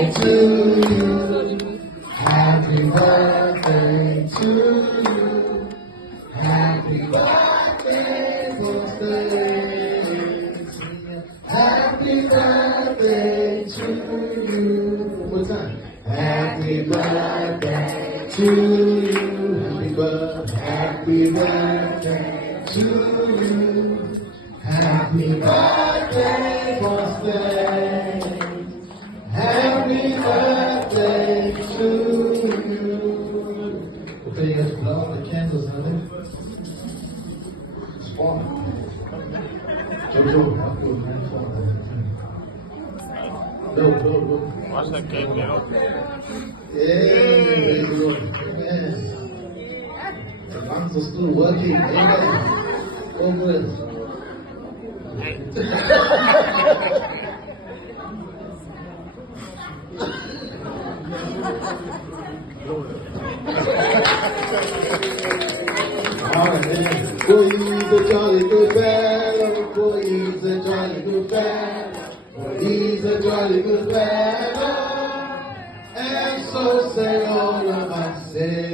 birthday to you. Happy birthday to you. Happy birthday, birthday. Happy birthday to you. One more time. Happy birthday to you. Happy birthday to you. Happy birthday, birthday. Happy birthday to you. Okay, you guys blow out the candles, honey. Spawn. Jojo, I'll do it. Watch that cake, yo. Yeah, amen. The lungs are still working. Amen. Over it. Alright, amen. Boy, he's a jolly good fellow. Boy, he's a jolly good fellow. Boy, he's a jolly good fellow. And so say all of us say.